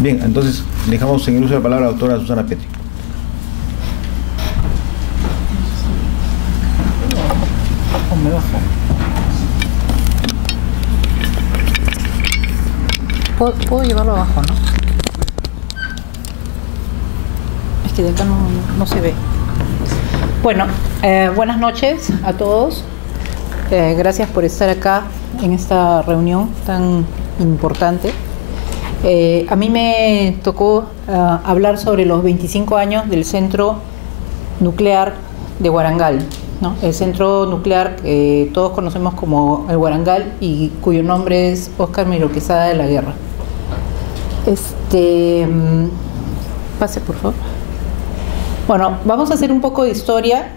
Bien, entonces dejamos en el uso de la palabra a la doctora Susana Petri. ¿O me bajo? ¿Puedo llevarlo abajo, no? Es que de acá no se ve. Bueno, buenas noches a todos. Gracias por estar acá en esta reunión tan importante. A mí me tocó hablar sobre los 25 años del Centro Nuclear de Warangal, ¿no? El centro nuclear que todos conocemos como el Warangal y cuyo nombre es Óscar Miro Quesada de la Guerra. Pase, por favor. Bueno, vamos a hacer un poco de historia.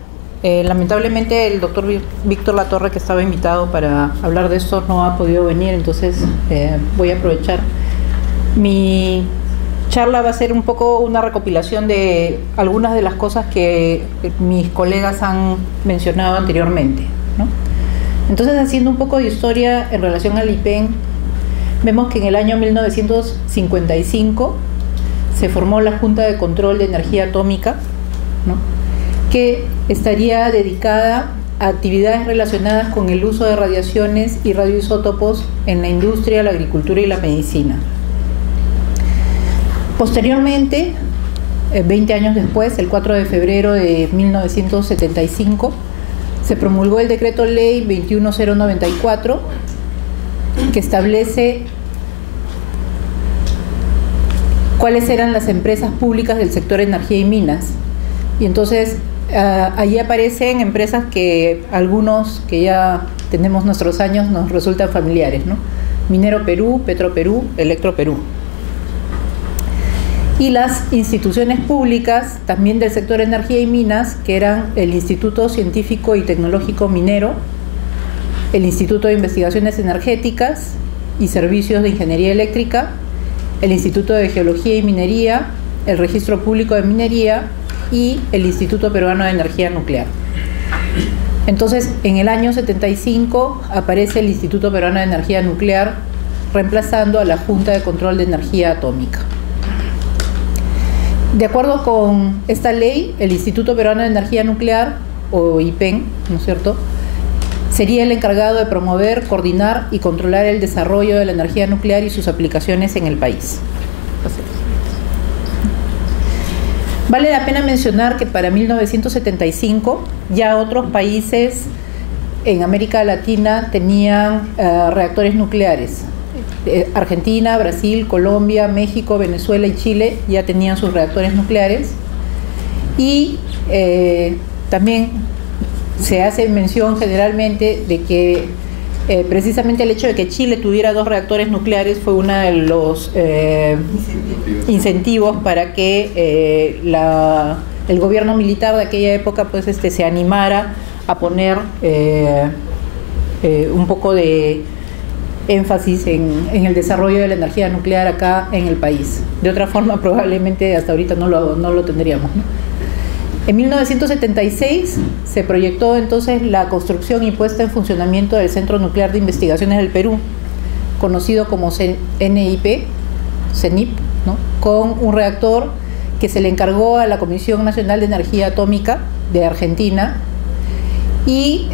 Lamentablemente el doctor Víctor Latorre, que estaba invitado para hablar de esto, no ha podido venir, entonces voy a aprovechar. Mi charla va a ser un poco una recopilación de algunas de las cosas que mis colegas han mencionado anteriormente, ¿no? Entonces, haciendo un poco de historia en relación al IPEN, vemos que en el año 1955 se formó la Junta de Control de Energía Atómica, ¿no?, que estaría dedicada a actividades relacionadas con el uso de radiaciones y radioisótopos en la industria, la agricultura y la medicina. Posteriormente, 20 años después, el 4 de febrero de 1975, se promulgó el Decreto Ley 21094, que establece cuáles eran las empresas públicas del sector energía y minas. Y entonces, allí aparecen empresas que algunos que ya tenemos nuestros años nos resultan familiares, ¿no? Minero Perú, Petro Perú, Electro Perú. Y las instituciones públicas también del sector energía y minas, que eran el Instituto Científico y Tecnológico Minero, el Instituto de Investigaciones Energéticas y Servicios de Ingeniería Eléctrica, el Instituto de Geología y Minería, el Registro Público de Minería y el Instituto Peruano de Energía Nuclear. Entonces, en el año 75 aparece el Instituto Peruano de Energía Nuclear, reemplazando a la Junta de Control de Energía Atómica. De acuerdo con esta ley, el Instituto Peruano de Energía Nuclear, o IPEN, ¿no es cierto?, sería el encargado de promover, coordinar y controlar el desarrollo de la energía nuclear y sus aplicaciones en el país. Vale la pena mencionar que para 1975 ya otros países en América Latina tenían reactores nucleares. Argentina, Brasil, Colombia, México, Venezuela y Chile ya tenían sus reactores nucleares. Y también se hace mención generalmente de que precisamente el hecho de que Chile tuviera 2 reactores nucleares fue uno de los incentivos para que el gobierno militar de aquella época pues se animara a poner un poco de énfasis en el desarrollo de la energía nuclear acá en el país. De otra forma, probablemente hasta ahorita no lo tendríamos, ¿no? En 1976 se proyectó entonces la construcción y puesta en funcionamiento del Centro Nuclear de Investigaciones del Perú, conocido como CNIP, ¿no?, con un reactor que se le encargó a la Comisión Nacional de Energía Atómica de Argentina. Y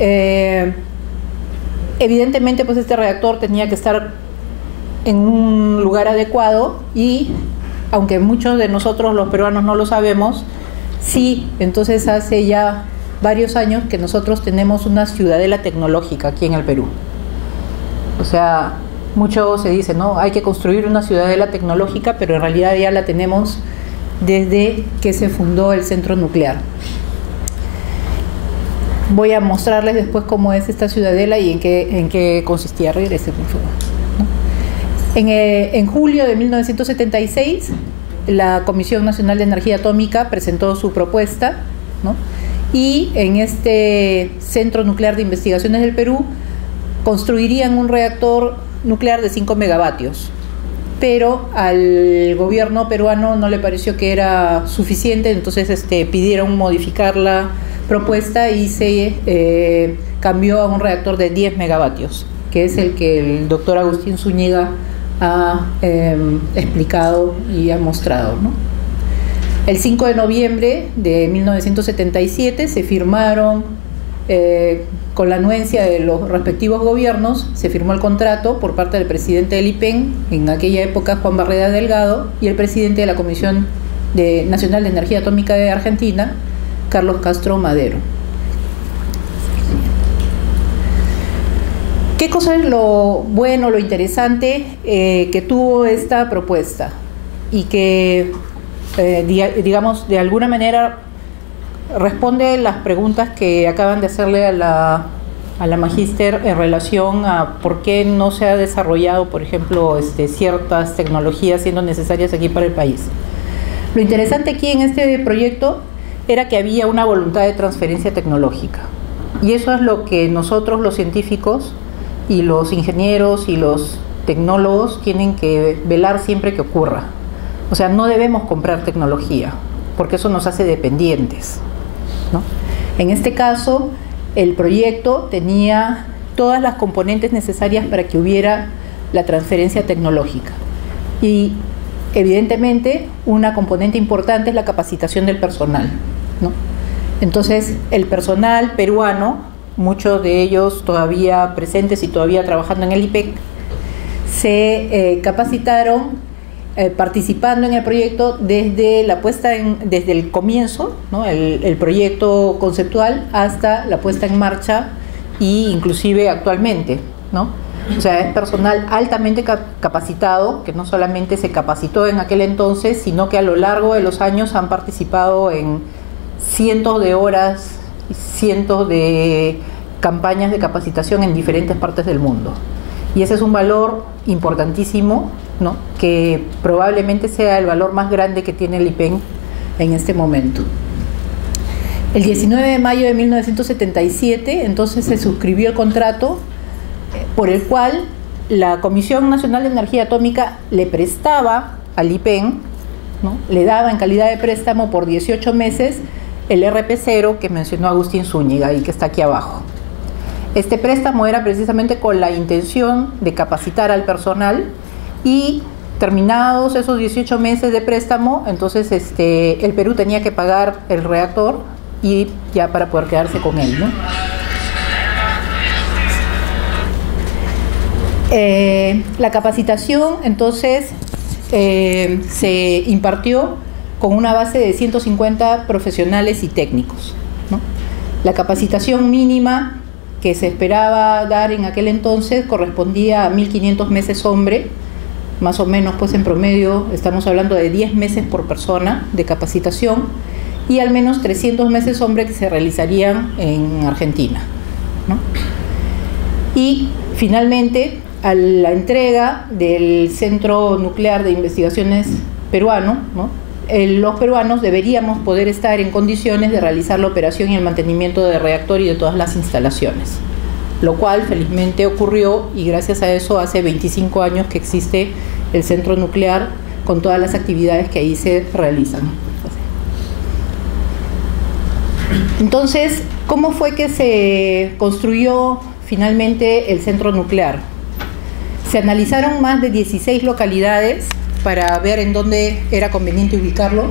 evidentemente pues este reactor tenía que estar en un lugar adecuado y, aunque muchos de nosotros los peruanos no lo sabemos, sí, entonces hace ya varios años que nosotros tenemos una ciudadela tecnológica aquí en el Perú. O sea, mucho se dice, ¿no?, hay que construir una ciudadela tecnológica, pero en realidad ya la tenemos desde que se fundó el centro nuclear. Voy a mostrarles después cómo es esta ciudadela y en qué consistía. Regrese, por favor, ¿no? En julio de 1976, la Comisión Nacional de Energía Atómica presentó su propuesta, ¿no?, y en este Centro Nuclear de Investigaciones del Perú construirían un reactor nuclear de 5 megavatios. Pero al gobierno peruano no le pareció que era suficiente, entonces pidieron modificar la propuesta y se cambió a un reactor de 10 megavatios, que es el que el doctor Agustín Zúñiga ha explicado y ha mostrado, ¿no? El 5 de noviembre de 1977 se firmaron, con la anuencia de los respectivos gobiernos, se firmó el contrato por parte del presidente del IPEN, en aquella época Juan Barreda Delgado, y el presidente de la Comisión Nacional de Energía Atómica de Argentina, Carlos Castro Madero. ¿Qué cosa es lo bueno, lo interesante que tuvo esta propuesta? Y que, digamos, de alguna manera responde las preguntas que acaban de hacerle a la magíster en relación a por qué no se ha desarrollado, por ejemplo, ciertas tecnologías siendo necesarias aquí para el país. Lo interesante aquí en este proyecto era que había una voluntad de transferencia tecnológica. Y eso es lo que nosotros, los científicos y los ingenieros y los tecnólogos, tienen que velar siempre que ocurra. O sea, no debemos comprar tecnología, porque eso nos hace dependientes, ¿no? En este caso, el proyecto tenía todas las componentes necesarias para que hubiera la transferencia tecnológica. Y evidentemente, una componente importante es la capacitación del personal, ¿no? Entonces, el personal peruano, muchos de ellos todavía presentes y todavía trabajando en el IPEC, se capacitaron participando en el proyecto desde la desde el comienzo, ¿no? el proyecto conceptual hasta la puesta en marcha e inclusive actualmente, ¿no? O sea, es personal altamente capacitado, que no solamente se capacitó en aquel entonces, sino que a lo largo de los años han participado en cientos de horas y cientos de campañas de capacitación en diferentes partes del mundo. Y ese es un valor importantísimo, ¿no? Que probablemente sea el valor más grande que tiene el IPEN en este momento. El 19 de mayo de 1977, entonces se suscribió el contrato por el cual la Comisión Nacional de Energía Atómica le prestaba al IPEN, ¿no? Le daba en calidad de préstamo por 18 meses el RP0 que mencionó Agustín Zúñiga y que está aquí abajo. Este préstamo era precisamente con la intención de capacitar al personal, y terminados esos 18 meses de préstamo, entonces el Perú tenía que pagar el reactor y ya para poder quedarse con él, ¿no? La capacitación entonces se impartió con una base de 150 profesionales y técnicos, ¿no? La capacitación mínima que se esperaba dar en aquel entonces correspondía a 1.500 meses hombre, más o menos, pues en promedio estamos hablando de 10 meses por persona de capacitación, y al menos 300 meses hombre que se realizarían en Argentina, ¿no? Y finalmente, a la entrega del Centro Nuclear de Investigaciones peruano, ¿no? Los peruanos deberíamos poder estar en condiciones de realizar la operación y el mantenimiento del reactor y de todas las instalaciones, lo cual felizmente ocurrió, y gracias a eso hace 25 años que existe el centro nuclear con todas las actividades que ahí se realizan. Entonces, ¿cómo fue que se construyó finalmente el centro nuclear? Se analizaron más de 16 localidades para ver en dónde era conveniente ubicarlo.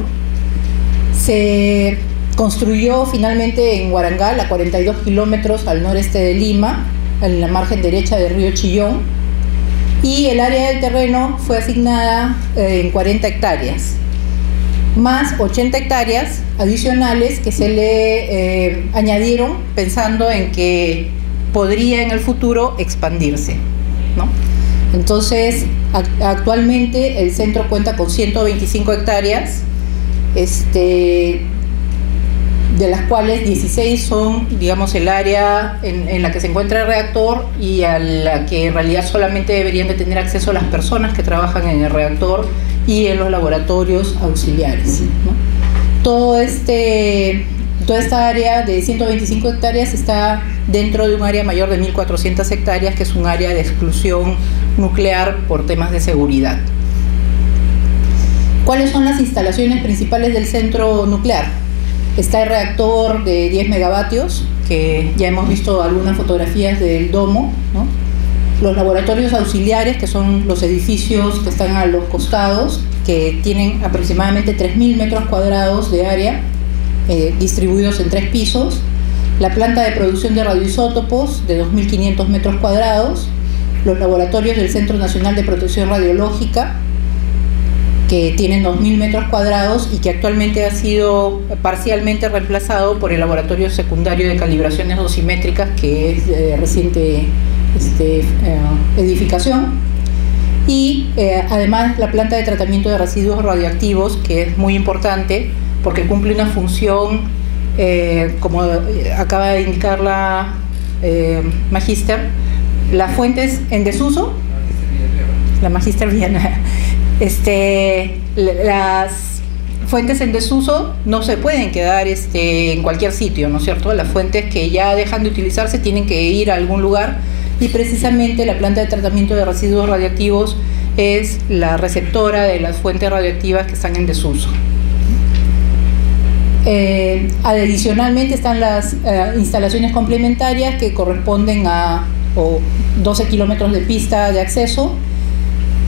Se construyó finalmente en Huarangal, a 42 kilómetros al noreste de Lima, en la margen derecha del río Chillón, y el área del terreno fue asignada en 40 hectáreas, más 80 hectáreas adicionales que se le añadieron pensando en que podría en el futuro expandirse, ¿no? Entonces, actualmente el centro cuenta con 125 hectáreas, de las cuales 16 son, digamos, el área en la que se encuentra el reactor, y a la que en realidad solamente deberían de tener acceso las personas que trabajan en el reactor y en los laboratorios auxiliares, ¿no? Toda esta área de 125 hectáreas está dentro de un área mayor de 1.400 hectáreas, que es un área de exclusión nuclear por temas de seguridad. ¿Cuáles son las instalaciones principales del centro nuclear? Está el reactor de 10 megavatios, que ya hemos visto algunas fotografías del domo, ¿no? los laboratorios auxiliares, que son los edificios que están a los costados, que tienen aproximadamente 3.000 metros cuadrados de área, distribuidos en 3 pisos, la planta de producción de radioisótopos de 2.500 metros cuadrados, los laboratorios del Centro Nacional de Protección Radiológica, que tienen 2.000 metros cuadrados y que actualmente ha sido parcialmente reemplazado por el laboratorio secundario de calibraciones dosimétricas, que es de reciente edificación, y además la planta de tratamiento de residuos radioactivos, que es muy importante porque cumple una función, como acaba de indicar la magíster, las fuentes en desuso, la magíster Villanueva, las fuentes en desuso no se pueden quedar en cualquier sitio, ¿no es cierto? Las fuentes que ya dejan de utilizarse tienen que ir a algún lugar, y precisamente la planta de tratamiento de residuos radioactivos es la receptora de las fuentes radioactivas que están en desuso. Adicionalmente están las instalaciones complementarias, que corresponden a 12 kilómetros de pista de acceso,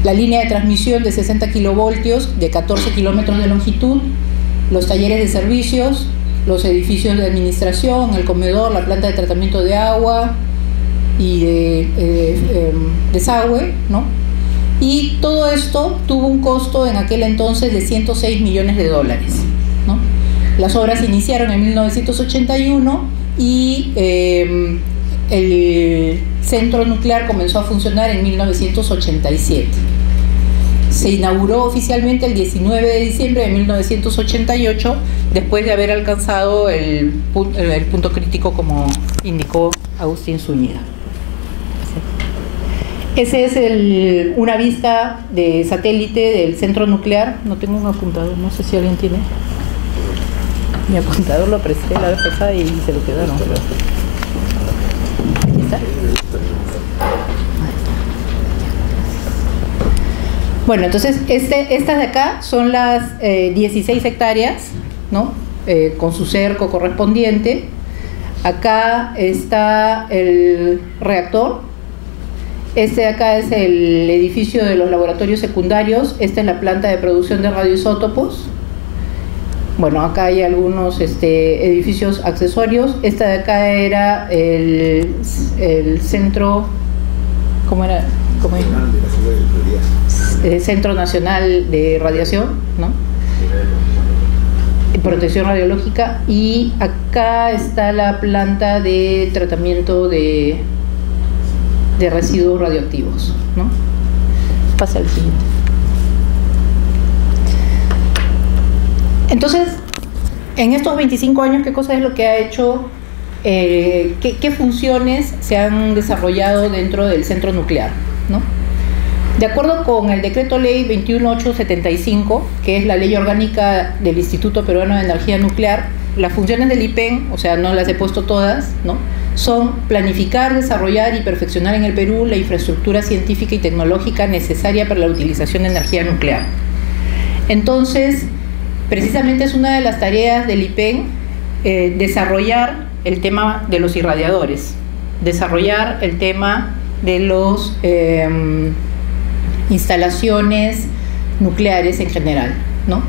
la línea de transmisión de 60 kilovoltios de 14 kilómetros de longitud, los talleres de servicios, los edificios de administración, el comedor, la planta de tratamiento de agua y de desagüe, ¿no? Y todo esto tuvo un costo en aquel entonces de $106 millones, ¿no? Las obras se iniciaron en 1981 y el centro nuclear comenzó a funcionar en 1987. Se inauguró oficialmente el 19 de diciembre de 1988, después de haber alcanzado el punto crítico, como indicó Agustín Zúñiga. Ese es una vista de satélite del centro nuclear. No tengo un apuntador, no sé si alguien tiene. Mi apuntador lo presté la vez pasada y se lo quedaron. Pero... ¿Aquí está? Bueno, entonces estas de acá son las 16 hectáreas, ¿no? Con su cerco correspondiente. Acá está el reactor. Este de acá es el edificio de los laboratorios secundarios. Esta es la planta de producción de radioisótopos. Bueno, acá hay algunos edificios accesorios. Esta de acá era el centro, ¿cómo era? ¿Cómo era? Centro Nacional de Radiación, ¿no? Protección radiológica. Y acá está la planta de tratamiento de residuos radioactivos, ¿no? Pasa al siguiente. Entonces, en estos 25 años, ¿qué cosa es lo que ha hecho? ¿Qué funciones se han desarrollado dentro del centro nuclear, ¿no? De acuerdo con el decreto ley 21875, que es la ley orgánica del Instituto Peruano de Energía Nuclear, las funciones del IPEN, o sea, no las he puesto todas, ¿no?, son planificar, desarrollar y perfeccionar en el Perú la infraestructura científica y tecnológica necesaria para la utilización de energía nuclear. Entonces, precisamente es una de las tareas del IPEN desarrollar el tema de los irradiadores, desarrollar el tema de los instalaciones nucleares en general, ¿no?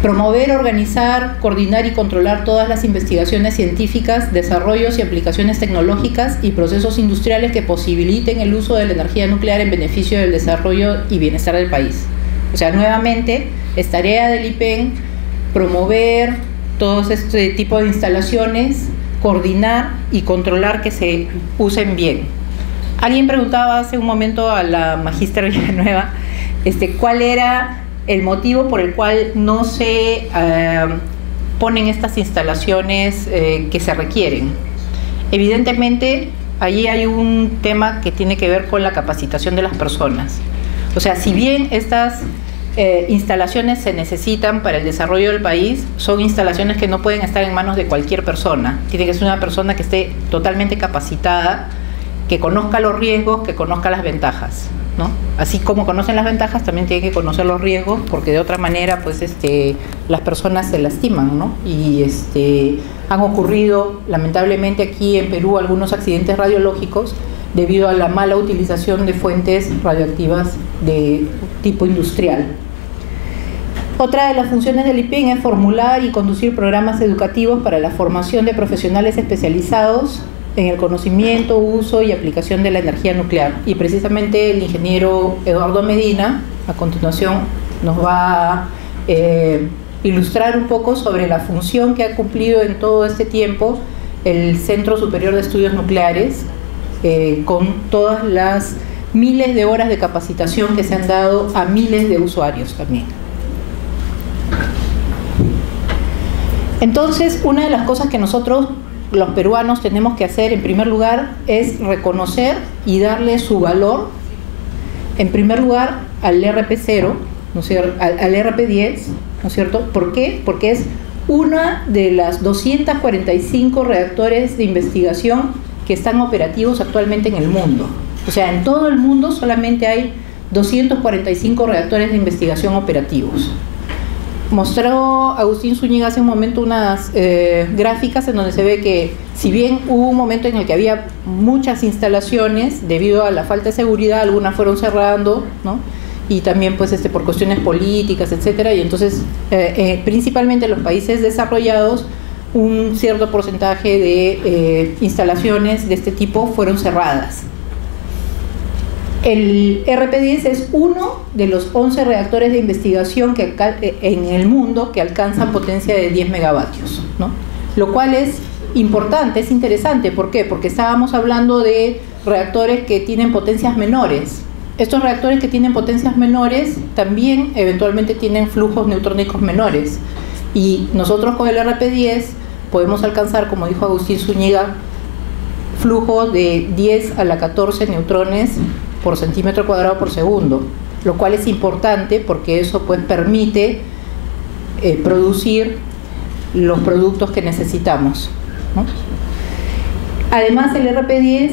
Promover, organizar, coordinar y controlar todas las investigaciones científicas, desarrollos y aplicaciones tecnológicas y procesos industriales que posibiliten el uso de la energía nuclear en beneficio del desarrollo y bienestar del país. O sea, nuevamente, es tarea del IPEN promover todo este tipo de instalaciones, coordinar y controlar que se usen bien. Alguien preguntaba hace un momento a la magíster Villanueva cuál era el motivo por el cual no se ponen estas instalaciones que se requieren. Evidentemente, allí hay un tema que tiene que ver con la capacitación de las personas. O sea, si bien estas instalaciones se necesitan para el desarrollo del país, son instalaciones que no pueden estar en manos de cualquier persona. Tiene que ser una persona que esté totalmente capacitada, que conozca los riesgos, que conozca las ventajas, ¿no? Así como conocen las ventajas, también tienen que conocer los riesgos, porque de otra manera pues las personas se lastiman, ¿no? Y han ocurrido lamentablemente aquí en Perú algunos accidentes radiológicos debido a la mala utilización de fuentes radioactivas de tipo industrial. Otra de las funciones del IPIN es formular y conducir programas educativos para la formación de profesionales especializados en el conocimiento, uso y aplicación de la energía nuclear. Y precisamente el ingeniero Eduardo Medina, a continuación, nos va a ilustrar un poco sobre la función que ha cumplido en todo este tiempo el Centro Superior de Estudios Nucleares, con todas las miles de horas de capacitación que se han dado a miles de usuarios también. Entonces, una de las cosas que nosotros, los peruanos, tenemos que hacer en primer lugar es reconocer y darle su valor, en primer lugar, al RP0, ¿no es cierto?, al RP10, ¿no es cierto? ¿Por qué? Porque es una de las 245 reactores de investigación que están operativos actualmente en el mundo. O sea, en todo el mundo solamente hay 245 reactores de investigación operativos. Mostró Agustín Zúñiga hace un momento unas gráficas en donde se ve que, si bien hubo un momento en el que había muchas instalaciones, debido a la falta de seguridad, algunas fueron cerrando, ¿no? Y también pues por cuestiones políticas, etcétera, y entonces principalmente en los países desarrollados un cierto porcentaje de instalaciones de este tipo fueron cerradas. El RP10 es uno de los 11 reactores de investigación que en el mundo que alcanzan potencia de 10 megavatios, ¿no? Lo cual es importante, es interesante. ¿Por qué? Porque estábamos hablando de reactores que tienen potencias menores. Estos reactores que tienen potencias menores también eventualmente tienen flujos neutrónicos menores. Y nosotros con el RP10 podemos alcanzar, como dijo Agustín Zúñiga, flujos de 10 a la 14 neutrones por centímetro cuadrado por segundo, lo cual es importante porque eso pues permite producir los productos que necesitamos, ¿no? Además, el RP10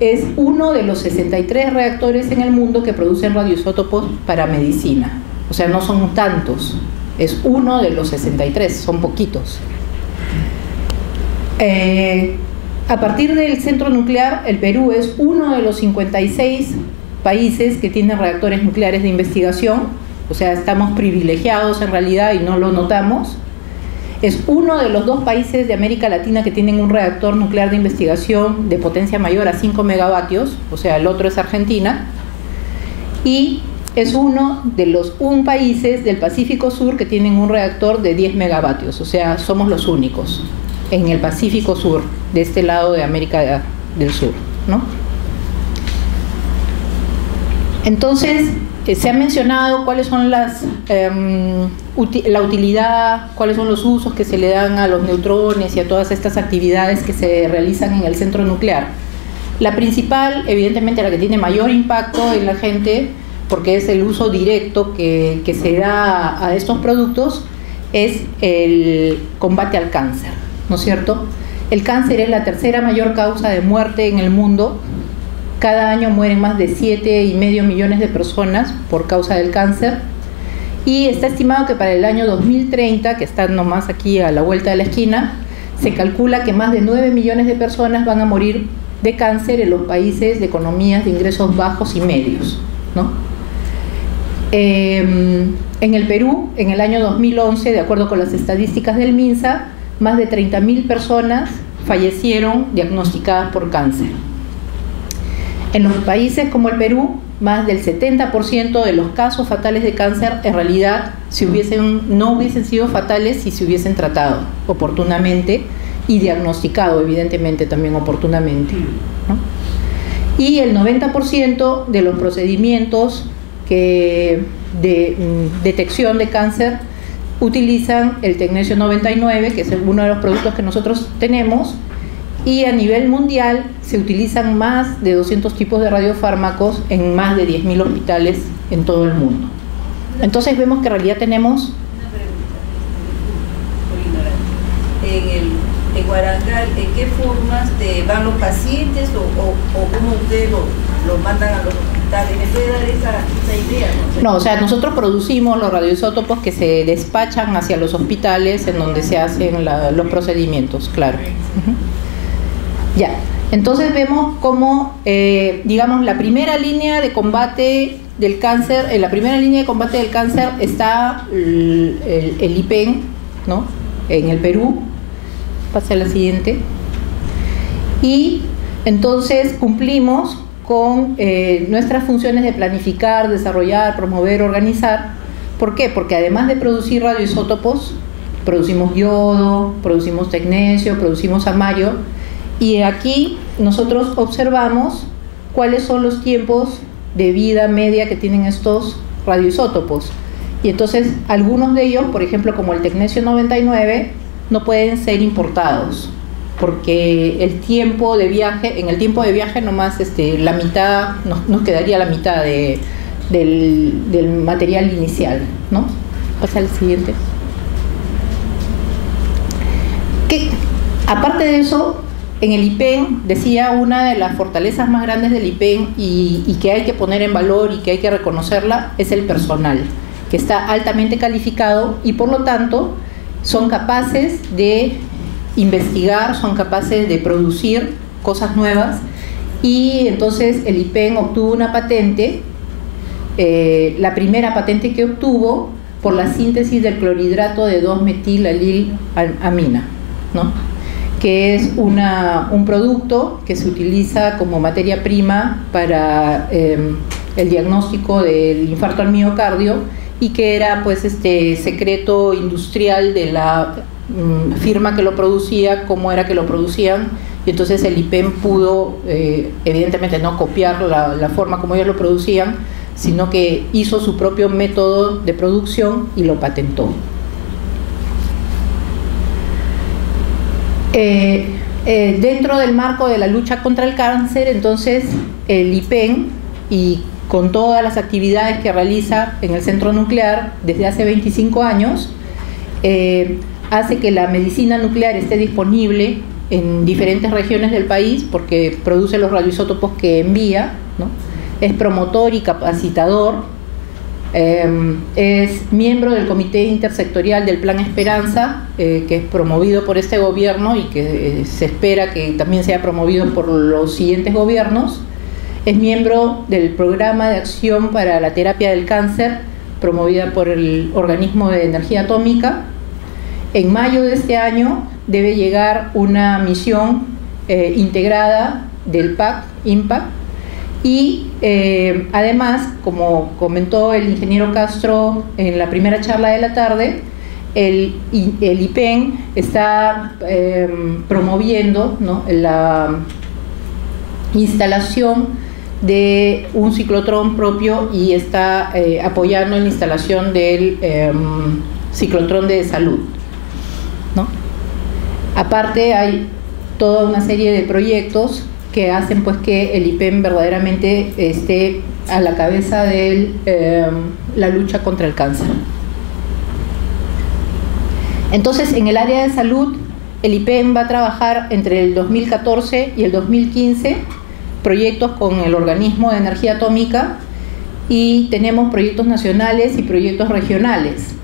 es uno de los 63 reactores en el mundo que producen radioisótopos para medicina. O sea, no son tantos, es uno de los 63, son poquitos. A partir del centro nuclear, el Perú es uno de los 56 países que tienen reactores nucleares de investigación. O sea, estamos privilegiados en realidad y no lo notamos. Es uno de los 2 países de América Latina que tienen un reactor nuclear de investigación de potencia mayor a 5 megavatios, o sea, el otro es Argentina, y es uno de los países del Pacífico Sur que tienen un reactor de 10 megavatios, o sea, somos los únicos en el Pacífico Sur, de este lado de América del Sur, ¿no? Entonces, se ha mencionado cuáles son la utilidad, cuáles son los usos que se le dan a los neutrones y a todas estas actividades que se realizan en el centro nuclear. La principal, evidentemente la que tiene mayor impacto en la gente, porque es el uso directo que se da a estos productos, es el combate al cáncer, ¿no es cierto? El cáncer es la tercera mayor causa de muerte en el mundo. Cada año mueren más de 7,5 millones de personas por causa del cáncer, y está estimado que para el año 2030, que está nomás aquí a la vuelta de la esquina, se calcula que más de 9 millones de personas van a morir de cáncer en los países de economías de ingresos bajos y medios, ¿no? En el Perú, en el año 2011, de acuerdo con las estadísticas del MINSA, más de 30.000 personas fallecieron diagnosticadas por cáncer. En los países como el Perú, más del 70% de los casos fatales de cáncer en realidad no hubiesen sido fatales si se hubiesen tratado oportunamente y diagnosticado evidentemente también oportunamente, ¿no? Y el 90% de los procedimientos de detección de cáncer utilizan el tecnesio 99, que es uno de los productos que nosotros tenemos. Y a nivel mundial se utilizan más de 200 tipos de radiofármacos en más de 10.000 hospitales en todo el mundo. Entonces vemos que en realidad tenemos... Una pregunta, por ignorante. En Guarangal, ¿en qué formas van los pacientes o cómo ustedes los mandan a los hospitales? ¿Me puede dar esa idea? No, o sea, nosotros producimos los radioisótopos que se despachan hacia los hospitales en donde se hacen los procedimientos, claro. Ya, Entonces vemos cómo, digamos, la primera línea de combate del cáncer, en la primera línea de combate del cáncer está el IPEN, ¿no?, en el Perú. Pase a la siguiente. Y entonces cumplimos con nuestras funciones de planificar, desarrollar, promover, organizar. ¿Por qué? Porque además de producir radioisótopos, producimos yodo, producimos tecnecio, producimos samario, y aquí nosotros observamos cuáles son los tiempos de vida media que tienen estos radioisótopos. Y entonces algunos de ellos, por ejemplo como el tecnecio 99, no pueden ser importados, porque el tiempo de viaje, en el tiempo de viaje nomás la mitad, nos quedaría la mitad del material inicial, ¿no? Pasa al siguiente. Aparte de eso, en el IPEN, decía, una de las fortalezas más grandes del IPEN y que hay que poner en valor y que hay que reconocerla es el personal, que está altamente calificado y por lo tanto son capaces de investigar, son capaces de producir cosas nuevas, y entonces el IPEN obtuvo una patente, la primera patente que obtuvo por la síntesis del clorhidrato de 2-metilalilamina, ¿no?, que es un producto que se utiliza como materia prima para el diagnóstico del infarto al miocardio, y que era pues secreto industrial de la firma que lo producía, cómo era que lo producían, y entonces el IPEN pudo evidentemente no copiar la forma como ellos lo producían, sino que hizo su propio método de producción y lo patentó. Dentro del marco de la lucha contra el cáncer, entonces el IPEN, y con todas las actividades que realiza en el centro nuclear desde hace 25 años, hace que la medicina nuclear esté disponible en diferentes regiones del país, porque produce los radioisótopos que envía, ¿no?, es promotor y capacitador, es miembro del Comité Intersectorial del Plan Esperanza, que es promovido por este gobierno y que se espera que también sea promovido por los siguientes gobiernos. Es miembro del Programa de Acción para la Terapia del Cáncer, promovida por el Organismo de Energía Atómica. En mayo de este año debe llegar una misión integrada del PAC, IMPAC, y además, como comentó el ingeniero Castro en la primera charla de la tarde, el IPEN está promoviendo, ¿no?, la instalación de un ciclotrón propio, y está apoyando en la instalación del ciclotrón de salud, ¿no? Aparte hay toda una serie de proyectos que hacen pues que el IPEN verdaderamente esté a la cabeza de la lucha contra el cáncer. Entonces, en el área de salud, el IPEN va a trabajar entre el 2014 y el 2015 proyectos con el Organismo de Energía Atómica, y tenemos proyectos nacionales y proyectos regionales.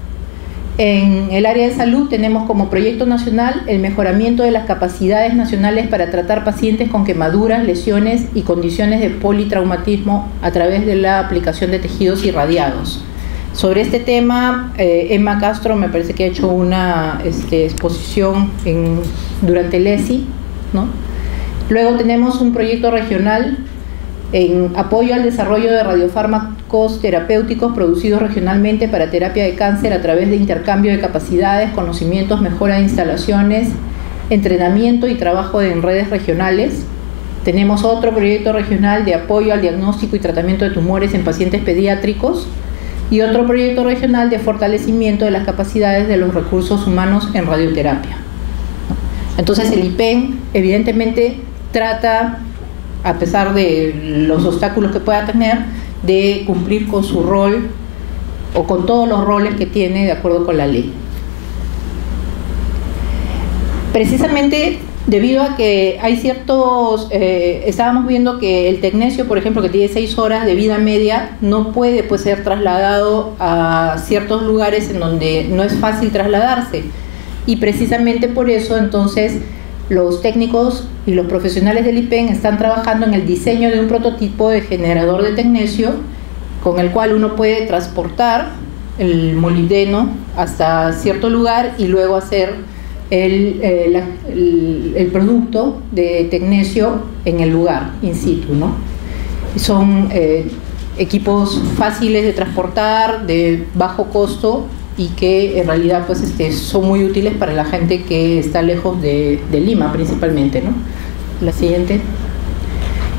En el área de salud tenemos como proyecto nacional el mejoramiento de las capacidades nacionales para tratar pacientes con quemaduras, lesiones y condiciones de politraumatismo a través de la aplicación de tejidos irradiados. Sobre este tema, Emma Castro me parece que ha hecho una exposición durante el ESI, ¿no? Luego tenemos un proyecto regional en apoyo al desarrollo de radiofármacos terapéuticos producidos regionalmente para terapia de cáncer a través de intercambio de capacidades, conocimientos, mejora de instalaciones, entrenamiento y trabajo en redes regionales. Tenemos otro proyecto regional de apoyo al diagnóstico y tratamiento de tumores en pacientes pediátricos, y otro proyecto regional de fortalecimiento de las capacidades de los recursos humanos en radioterapia. Entonces el IPEN evidentemente trata, a pesar de los obstáculos que pueda tener, de cumplir con su rol o con todos los roles que tiene de acuerdo con la ley. Precisamente debido a que hay ciertos, estábamos viendo que el tecnecio, por ejemplo, que tiene 6 horas de vida media, no puede pues ser trasladado a ciertos lugares en donde no es fácil trasladarse, y precisamente por eso entonces los técnicos y los profesionales del IPEN están trabajando en el diseño de un prototipo de generador de tecnecio con el cual uno puede transportar el molibdeno hasta cierto lugar y luego hacer el producto de tecnecio en el lugar, in situ, ¿no? Son equipos fáciles de transportar, de bajo costo y que en realidad pues, son muy útiles para la gente que está lejos de Lima principalmente, ¿no? La siguiente.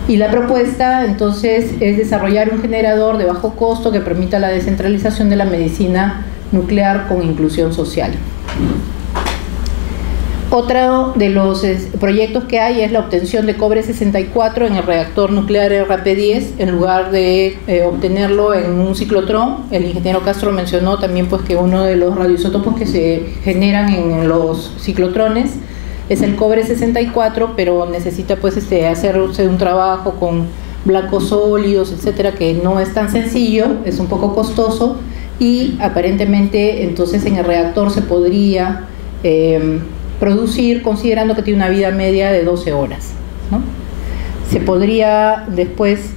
Y la propuesta entonces es desarrollar un generador de bajo costo que permita la descentralización de la medicina nuclear con inclusión social. Otro de los proyectos que hay es la obtención de cobre 64 en el reactor nuclear RP10 en lugar de obtenerlo en un ciclotrón. El ingeniero Castro mencionó también pues, que uno de los radioisótopos que se generan en los ciclotrones es el cobre 64, pero necesita pues, hacerse un trabajo con blancos sólidos, etcétera, que no es tan sencillo, es un poco costoso y aparentemente entonces en el reactor se podría producir considerando que tiene una vida media de 12 horas, ¿no? Se podría después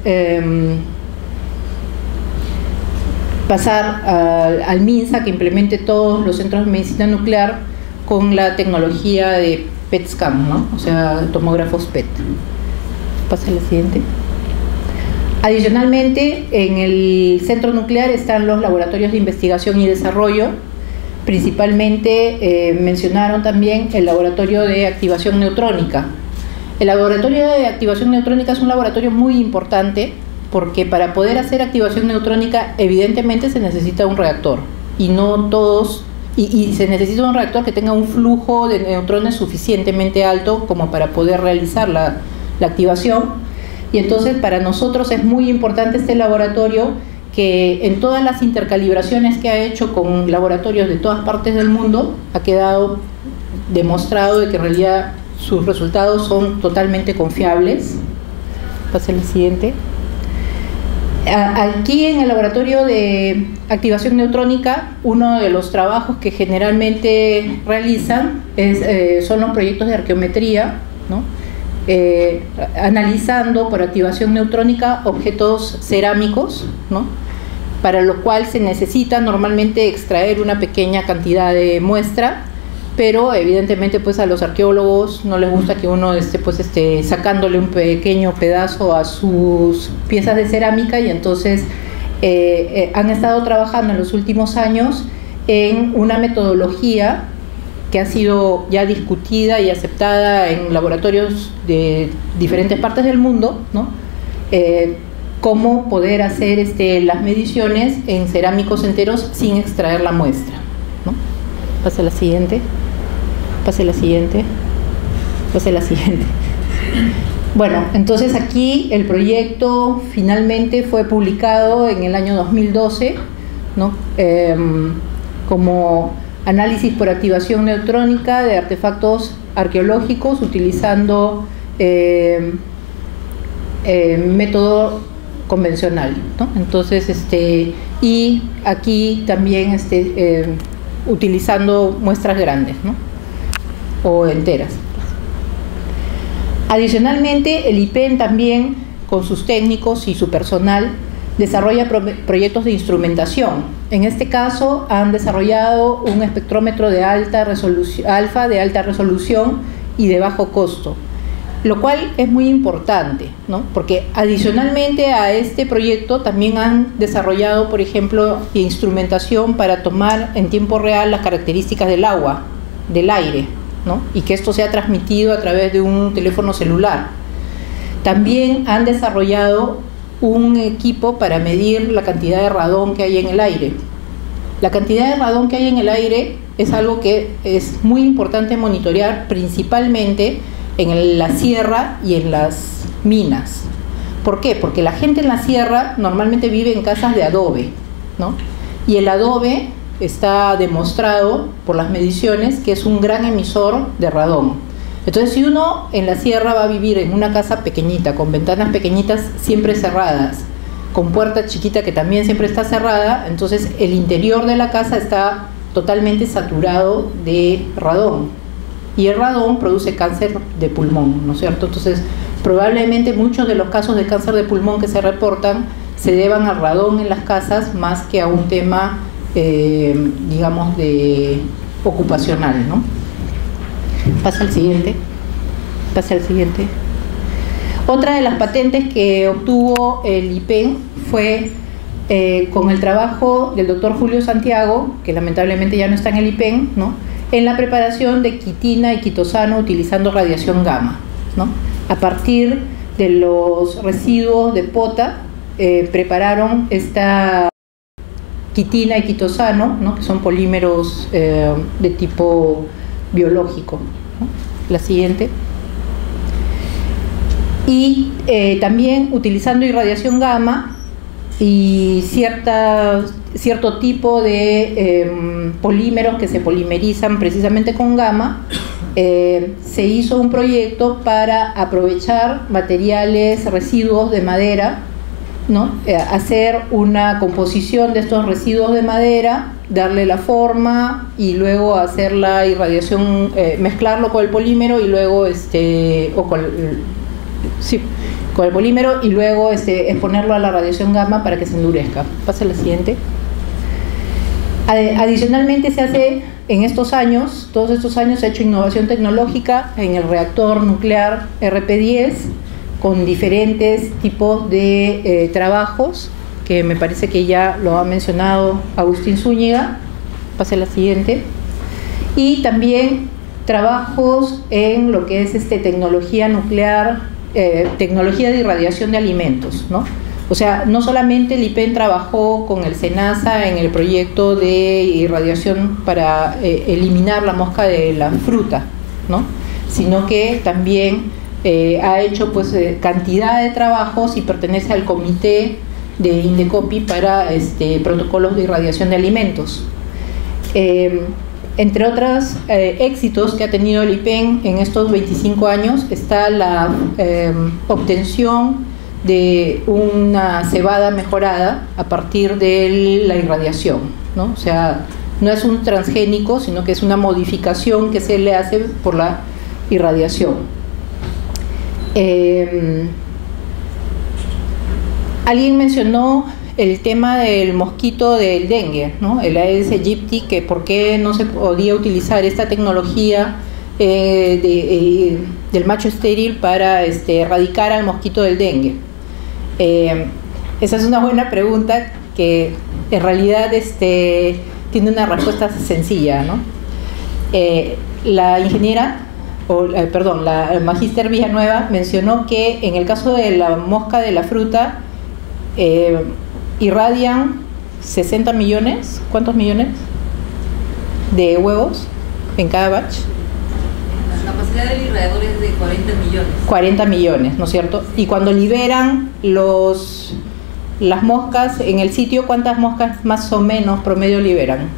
pasar al MINSA que implemente todos los centros de medicina nuclear con la tecnología de PET-SCAN, ¿no? O sea, tomógrafos PET. Pasa a la siguiente. Adicionalmente, en el centro nuclear están los laboratorios de investigación y desarrollo. Principalmente mencionaron también el laboratorio de activación neutrónica. El laboratorio de activación neutrónica es un laboratorio muy importante porque para poder hacer activación neutrónica evidentemente se necesita un reactor y no todos, y se necesita un reactor que tenga un flujo de neutrones suficientemente alto como para poder realizar la activación. Y entonces para nosotros es muy importante este laboratorio que en todas las intercalibraciones que ha hecho con laboratorios de todas partes del mundo ha quedado demostrado de que en realidad sus resultados son totalmente confiables. Pase al siguiente. Aquí en el laboratorio de activación neutrónica, uno de los trabajos que generalmente realizan son los proyectos de arqueometría, ¿no? Analizando por activación neutrónica objetos cerámicos, ¿no? Para lo cual se necesita normalmente extraer una pequeña cantidad de muestra, pero evidentemente pues a los arqueólogos no les gusta que uno esté sacándole un pequeño pedazo a sus piezas de cerámica y entonces han estado trabajando en los últimos años en una metodología que ha sido ya discutida y aceptada en laboratorios de diferentes partes del mundo, ¿no? Cómo poder hacer las mediciones en cerámicos enteros sin extraer la muestra, ¿no? Pase a la siguiente. Pase a la siguiente. Pase a la siguiente. Bueno, entonces aquí el proyecto finalmente fue publicado en el año 2012, ¿no? Como análisis por activación neutrónica de artefactos arqueológicos utilizando método convencional, ¿no? Entonces, y aquí también utilizando muestras grandes, ¿no? O enteras. Adicionalmente, el IPEN también, con sus técnicos y su personal, desarrolla proyectos de instrumentación. En este caso, han desarrollado un espectrómetro de alta resolución, de alta resolución y de bajo costo, lo cual es muy importante, ¿no? Porque adicionalmente a este proyecto también han desarrollado, por ejemplo, instrumentación para tomar en tiempo real las características del agua, del aire, ¿no? Y que esto sea transmitido a través de un teléfono celular. También han desarrollado un equipo para medir la cantidad de radón que hay en el aire. La cantidad de radón que hay en el aire es algo que es muy importante monitorear, principalmente en la sierra y en las minas. ¿Por qué? Porque la gente en la sierra normalmente vive en casas de adobe, ¿no? Y el adobe está demostrado por las mediciones que es un gran emisor de radón. Entonces, si uno en la sierra va a vivir en una casa pequeñita, con ventanas pequeñitas siempre cerradas, con puerta chiquita que también siempre está cerrada, entonces el interior de la casa está totalmente saturado de radón. y el radón produce cáncer de pulmón, ¿no es cierto? Entonces, probablemente muchos de los casos de cáncer de pulmón que se reportan se deban al radón en las casas más que a un tema, digamos, de ocupacional, ¿no? Pasa al siguiente. Pasa al siguiente. Otra de las patentes que obtuvo el IPEN fue con el trabajo del doctor Julio Santiago, que lamentablemente ya no está en el IPEN, ¿no?, en la preparación de quitina y quitosano utilizando radiación gamma, ¿no? A partir de los residuos de pota, prepararon esta quitina y quitosano, ¿no?, que son polímeros de tipo biológico, ¿no? La siguiente. Y también utilizando irradiación gamma y cierto tipo de polímeros que se polimerizan precisamente con gamma, se hizo un proyecto para aprovechar materiales, residuos de madera, ¿no?, hacer una composición de estos residuos de madera, darle la forma y luego hacer la irradiación, mezclarlo con el polímero y luego con el polímero y luego exponerlo a la radiación gamma para que se endurezca. Pasa a la siguiente. Adicionalmente se hace en estos años, todos estos años se ha hecho innovación tecnológica en el reactor nuclear RP10 con diferentes tipos de trabajos, que me parece que ya lo ha mencionado Agustín Zúñiga. Pase a la siguiente. Y también trabajos en lo que es tecnología nuclear, tecnología de irradiación de alimentos, ¿no? O sea, no solamente el IPEN trabajó con el SENASA en el proyecto de irradiación para eliminar la mosca de la fruta, ¿no?, sino que también ha hecho pues cantidad de trabajos y pertenece al comité de Indecopi para protocolos de irradiación de alimentos. Entre otros éxitos que ha tenido el IPEN en estos 25 años está la obtención de una cebada mejorada a partir de la irradiación, ¿no? O sea, no es un transgénico, sino que es una modificación que se le hace por la irradiación. Alguien mencionó el tema del mosquito del dengue, ¿no?, el Aedes aegypti, que por qué no se podía utilizar esta tecnología del macho estéril para erradicar al mosquito del dengue. Esa es una buena pregunta que en realidad tiene una respuesta sencilla, ¿no? La ingeniera, la magíster Villanueva mencionó que en el caso de la mosca de la fruta irradian 60 millones, ¿cuántos millones? De huevos en cada batch. La capacidad del irradiador es de 40 millones. 40 millones, ¿no es cierto? Y cuando liberan las moscas en el sitio, ¿cuántas moscas más o menos promedio liberan?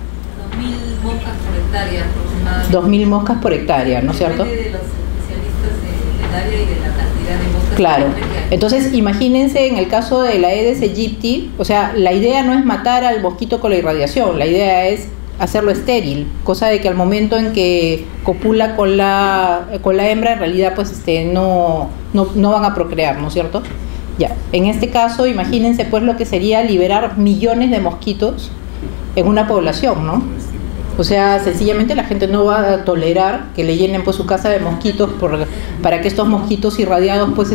2.000 moscas por hectárea aproximadamente. 2.000 moscas por hectárea, ¿no es cierto? Depende de los especialistas del área y de la cantidad de moscas. Claro. Entonces, imagínense en el caso de la Aedes aegypti, o sea, la idea no es matar al mosquito con la irradiación, la idea es hacerlo estéril, cosa de que al momento en que copula con la hembra, en realidad pues no van a procrear, ¿no es cierto? Ya, en este caso, imagínense pues lo que sería liberar millones de mosquitos en una población, ¿no? O sea, sencillamente la gente no va a tolerar que le llenen pues su casa de mosquitos para que estos mosquitos irradiados pues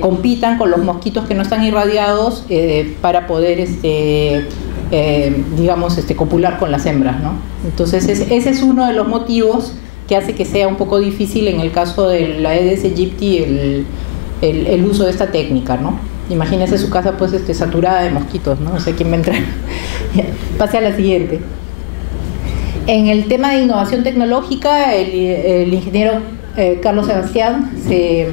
compitan con los mosquitos que no están irradiados para poder copular con las hembras, ¿no? Entonces ese es uno de los motivos que hace que sea un poco difícil en el caso de la Aedes aegypti el uso de esta técnica, ¿no? Imagínese su casa pues saturada de mosquitos, ¿no? No sé quién va a entrar. Pase a la siguiente. En el tema de innovación tecnológica, el ingeniero Carlos Sebastián se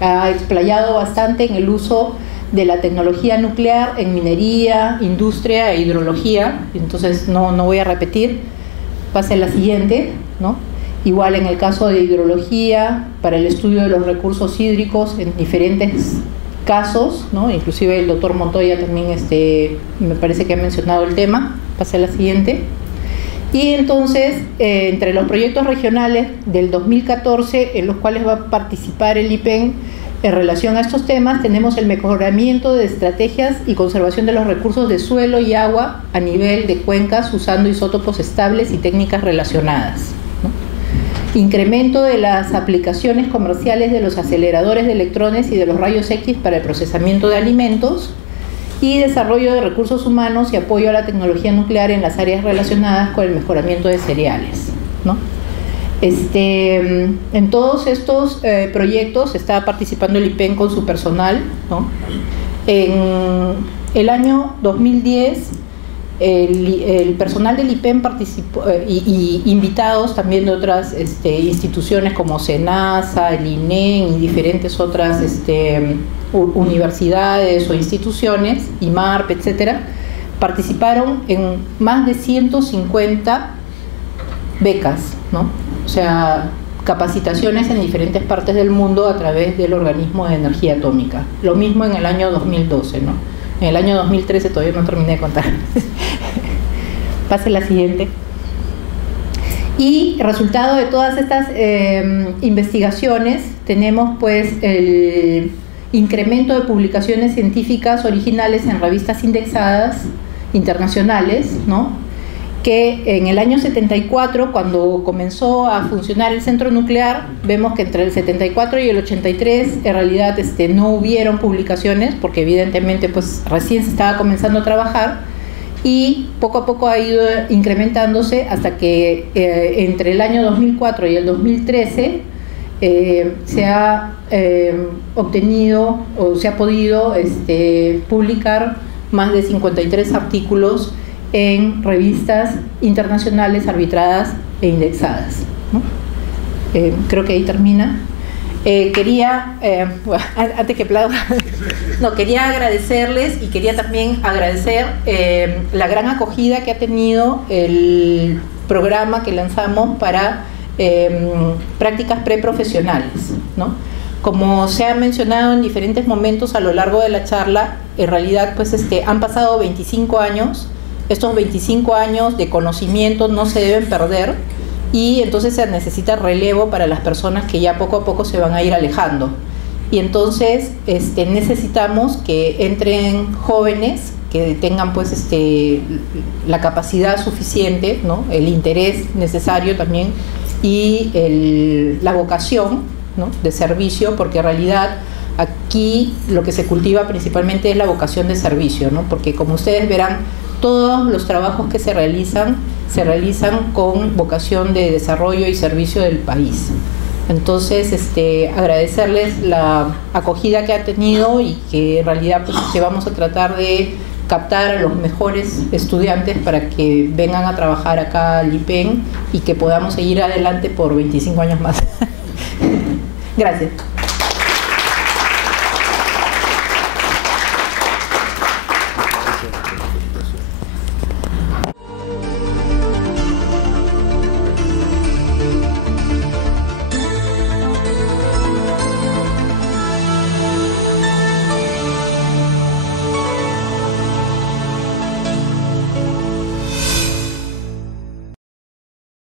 ha explayado bastante en el uso de la tecnología nuclear en minería, industria e hidrología, entonces no voy a repetir. Pase a la siguiente, ¿no? Igual en el caso de hidrología, para el estudio de los recursos hídricos en diferentes casos, ¿no? Inclusive el doctor Montoya también me parece que ha mencionado el tema. Pase a la siguiente. Y entonces, entre los proyectos regionales del 2014, en los cuales va a participar el IPEN en relación a estos temas, tenemos el mejoramiento de estrategias y conservación de los recursos de suelo y agua a nivel de cuencas usando isótopos estables y técnicas relacionadas, ¿no? Incremento de las aplicaciones comerciales de los aceleradores de electrones y de los rayos X para el procesamiento de alimentos, y desarrollo de recursos humanos y apoyo a la tecnología nuclear en las áreas relacionadas con el mejoramiento de cereales, ¿no? En todos estos proyectos está participando el IPEN con su personal, ¿no? En el año 2010 el personal del IPEN participó y invitados también de otras instituciones como SENASA, el INEN y diferentes otras universidades o instituciones, IMARP, etcétera, participaron en más de 150 becas, ¿no? O sea, capacitaciones en diferentes partes del mundo a través del Organismo de Energía Atómica. Lo mismo en el año 2012, ¿no? En el año 2013 todavía no terminé de contar. Pase la siguiente. Y resultado de todas estas investigaciones, tenemos pues el incremento de publicaciones científicas originales en revistas indexadas internacionales, ¿no? Que en el año 74, cuando comenzó a funcionar el centro nuclear, vemos que entre el 74 y el 83 en realidad no hubieron publicaciones, porque evidentemente pues recién se estaba comenzando a trabajar, y poco a poco ha ido incrementándose hasta que entre el año 2004 y el 2013 se ha obtenido o se ha podido publicar más de 53 artículos en revistas internacionales arbitradas e indexadas, ¿no? Creo que ahí termina. Quería, bueno, antes que aplauda, no, quería agradecerles y quería también agradecer la gran acogida que ha tenido el programa que lanzamos para prácticas preprofesionales, ¿no? Como se ha mencionado en diferentes momentos a lo largo de la charla, en realidad pues han pasado 25 años. Estos 25 años de conocimiento no se deben perder, y entonces se necesita relevo para las personas que ya poco a poco se van a ir alejando. Y entonces necesitamos que entren jóvenes que tengan pues la capacidad suficiente, ¿no? El interés necesario también, y la vocación, ¿no? De servicio, porque en realidad aquí lo que se cultiva principalmente es la vocación de servicio, ¿no? Porque como ustedes verán, todos los trabajos que se realizan con vocación de desarrollo y servicio del país. Entonces, agradecerles la acogida que ha tenido, y que en realidad pues, vamos a tratar de captar a los mejores estudiantes para que vengan a trabajar acá al IPEN y que podamos seguir adelante por 25 años más. Gracias.